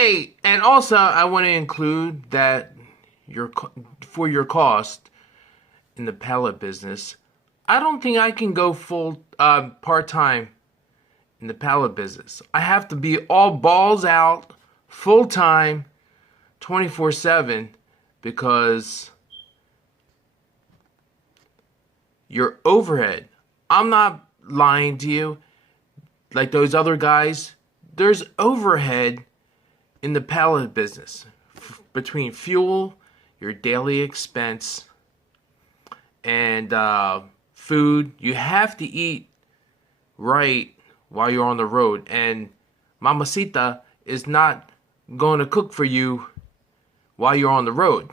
Hey, and also I want to include that for your cost in the pallet business, I don't think I can go full part time in the pallet business. I have to be all balls out, full time, 24/7 because your overhead. I'm not lying to you like those other guys. There's overhead in the pallet business between fuel, your daily expense, and food. You have to eat right while you're on the road. And Mamacita is not going to cook for you while you're on the road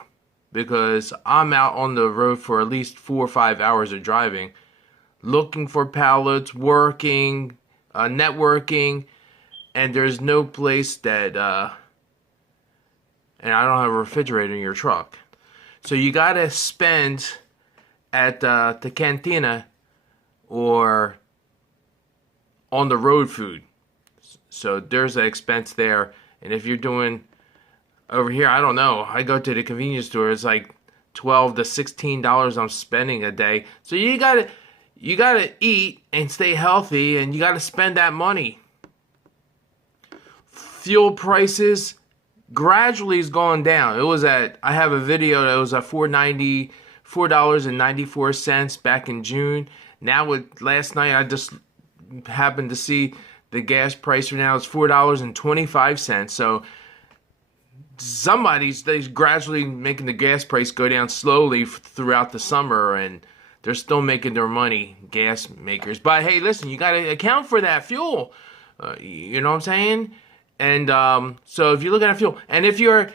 because I'm out on the road for at least 4 or 5 hours of driving, looking for pallets, working, networking, and there's no place that, and I don't have a refrigerator in your truck. So you gotta spend at the cantina or on the road food. So there's an expense there. And if you're doing over here, I don't know. I go to the convenience store. It's like $12 to $16 I'm spending a day. So you gotta eat and stay healthy, and you gotta spend that money. Fuel prices gradually is going down. I have a video that was at $4.94 back in June. Now with last night, I just happened to see the gas price right now is $4.25. So somebody's gradually making the gas price go down slowly throughout the summer, and they're still making their money, gas makers. But hey, listen, you got to account for that fuel. You know what I'm saying? And so if you look at fuel, and if you're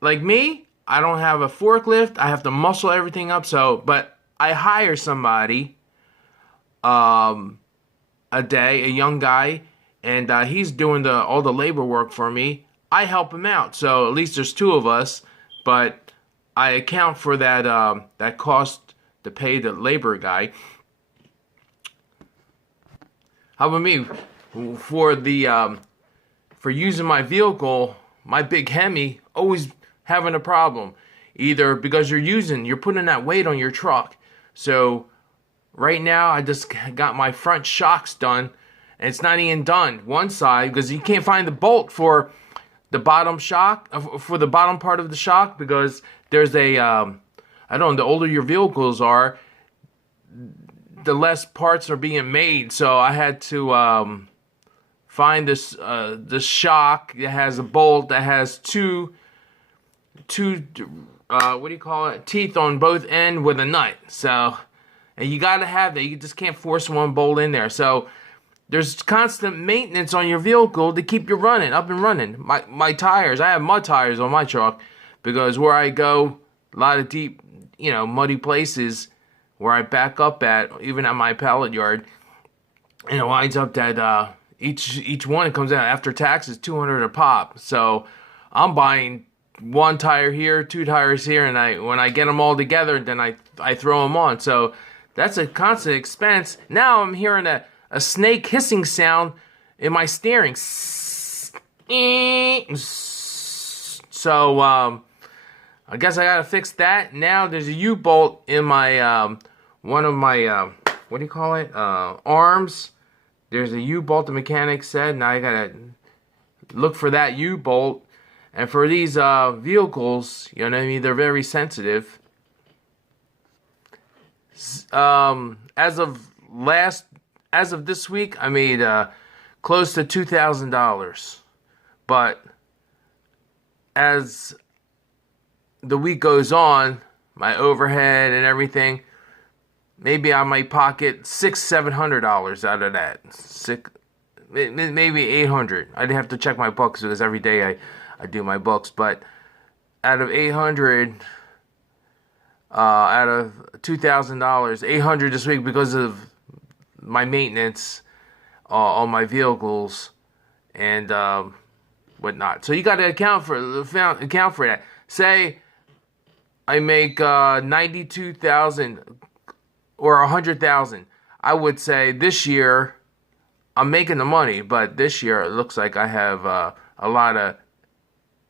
like me, I don't have a forklift. I have to muscle everything up. But I hire somebody a day, a young guy, and he's doing all the labor work for me. I help him out. So at least there's two of us, but I account for that cost to pay the labor guy. How about me? For using my vehicle, my big Hemi, always having a problem. Either because you're putting that weight on your truck. So right now I just got my front shocks done, and it's not even done one side because you can't find the bolt for the bottom shock, for the bottom part of the shock, because there's I don't know, the older your vehicles are, the less parts are being made. So I had to find this shock that has a bolt that has two what do you call it, teeth on both end with a nut. So, and you gotta have that. You just can't force one bolt in there. So there's constant maintenance on your vehicle to keep you up and running. My tires, I have mud tires on my truck because where I go, a lot of deep, muddy places where I back up at, even at my pallet yard, and it winds up that each one comes out after taxes $200 a pop. So I'm buying one tire here, two tires here, and when I get them all together, then I throw them on. So that's a constant expense. Now I'm hearing a snake hissing sound in my steering. So I guess I gotta fix that. Now there's a U-bolt in my one of my what do you call it, arms. There's a U-bolt the mechanic said. Now I gotta look for that U-bolt. And for these vehicles, you know what I mean, they're very sensitive. As of this week, I made close to $2,000. But as the week goes on, my overhead and everything, maybe I might pocket $600-700 out of that. Maybe $800. I'd have to check my books because every day I do my books. But out of $800, out of $2,000, $800 this week because of my maintenance on my vehicles and whatnot. So you got to account for that. Say I make 92,000 or 100,000. I would say this year I'm making the money, but this year it looks like I have a lot of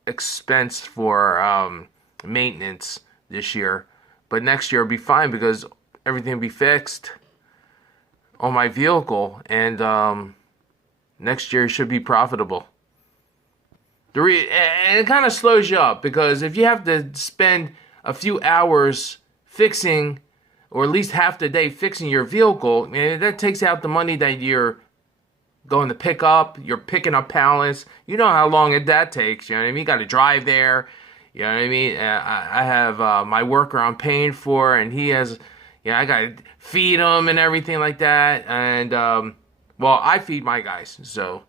expense for maintenance this year, but next year will be fine because everything will be fixed on my vehicle, and next year should be profitable. And it kind of slows you up because if you have to spend a few hours fixing, or at least half the day fixing your vehicle, man, that takes out the money that you're going to pick up. You're picking up pallets. You know how long that takes. You know what I mean? You got to drive there. You know what I mean? I have my worker I'm paying for, and he has, I got to feed him and everything like that. And, well, I feed my guys, so.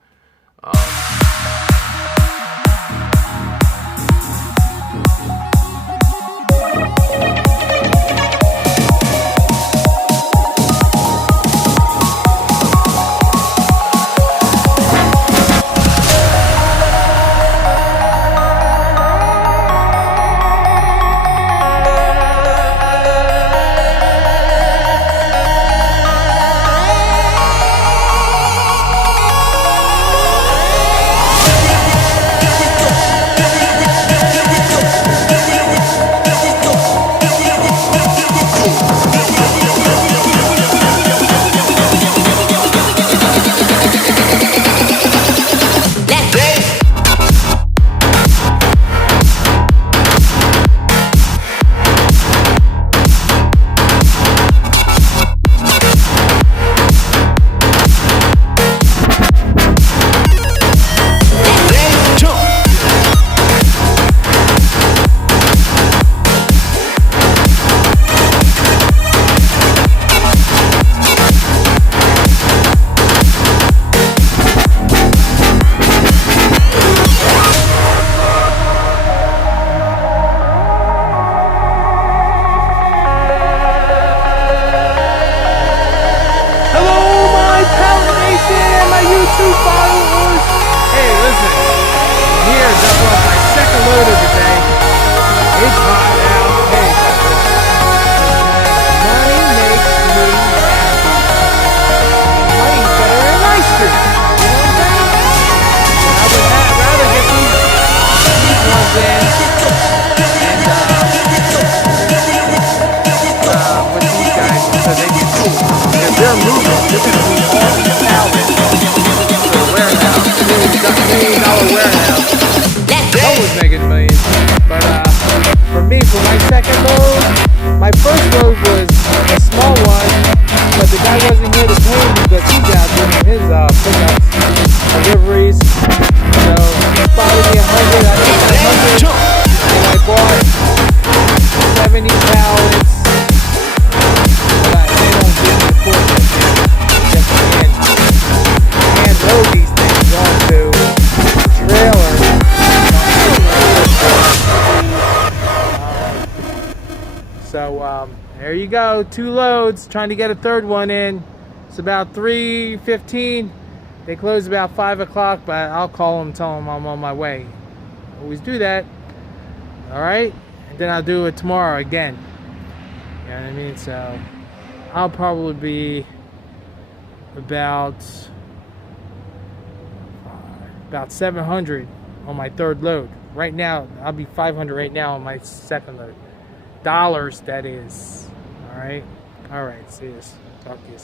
For my second load, my first load was a small one, but the guy wasn't here to pay me because he's out doing his pickups, deliveries. So he followed me 100, I think 100, and I bought 70 pallets. But they don't give me a fortune. Just hand load these things onto the trailer. So there you go, 2 loads, trying to get a third one in. It's about 3:15. They close about 5 o'clock, but I'll call them, tell them I'm on my way. Always do that. All right, and then I'll do it tomorrow again. You know what I mean? So I'll probably be about 700 on my third load. Right now, I'll be 500 right now on my second load. Dollars, that is. All right, see you. Talk to you.